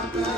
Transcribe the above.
Santa.